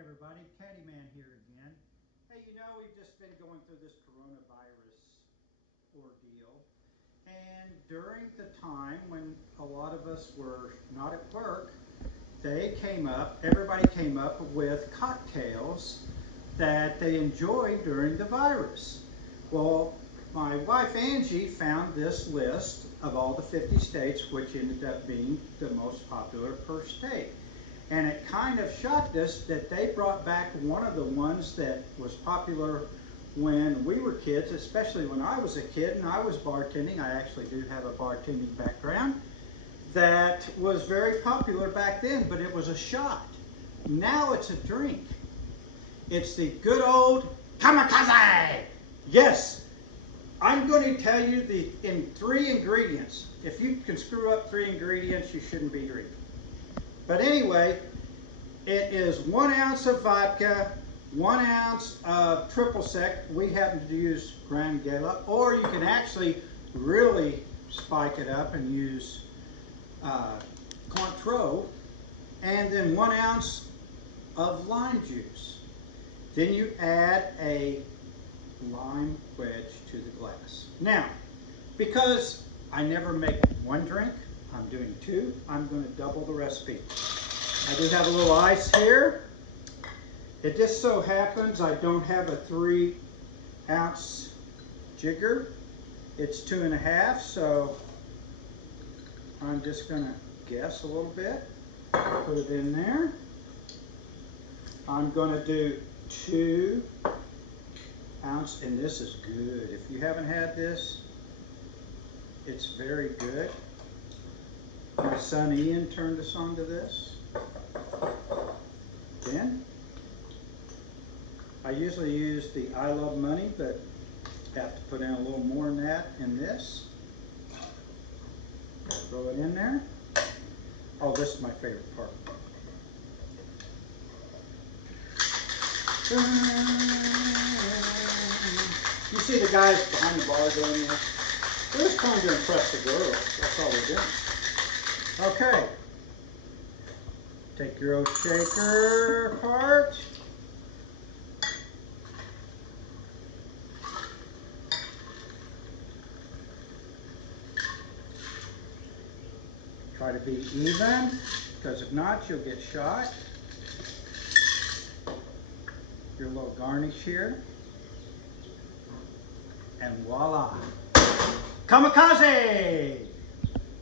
everybody, Caddyman here again. Hey, you know, we've just been going through this coronavirus ordeal, and during the time when a lot of us were not at work, everybody came up with cocktails that they enjoyed during the virus. Well, my wife Angie found this list of all the 50 states, which ended up being the most popular per state. And it kind of shocked us that they brought back one of the ones that was popular when we were kids, especially when I was a kid and I was bartending. I actually do have a bartending background. That was very popular back then, but it was a shot. Now it's a drink. It's the good old Kamikaze. Yes, I'm going to tell you in 3 ingredients. If you can screw up 3 ingredients, you shouldn't be drinking. But anyway, it is 1 ounce of vodka, 1 ounce of triple sec. We happen to use Grand Gala, or you can actually really spike it up and use Cointreau, and then 1 ounce of lime juice. Then you add a lime wedge to the glass. Now, because I never make 1 drink, I'm doing 2. I'm going to double the recipe. I do have a little ice here. It just so happens I don't have a 3 ounce jigger. It's 2.5, so I'm just going to guess a little bit. Put it in there. I'm going to do 2 ounce, and this is good. If you haven't had this, it's very good. My son Ian turned us on to this. Then, I usually use the I Love Money, but have to put in a little more than that in this. Throw it in there. Oh, this is my favorite part. You see the guys behind the bar doing this? They're just trying to impress the girls. That's all they're doing. Okay. Take your old shaker apart. Try to be even, because if not, you'll get shot. Your little garnish here. And voila. Kamikaze!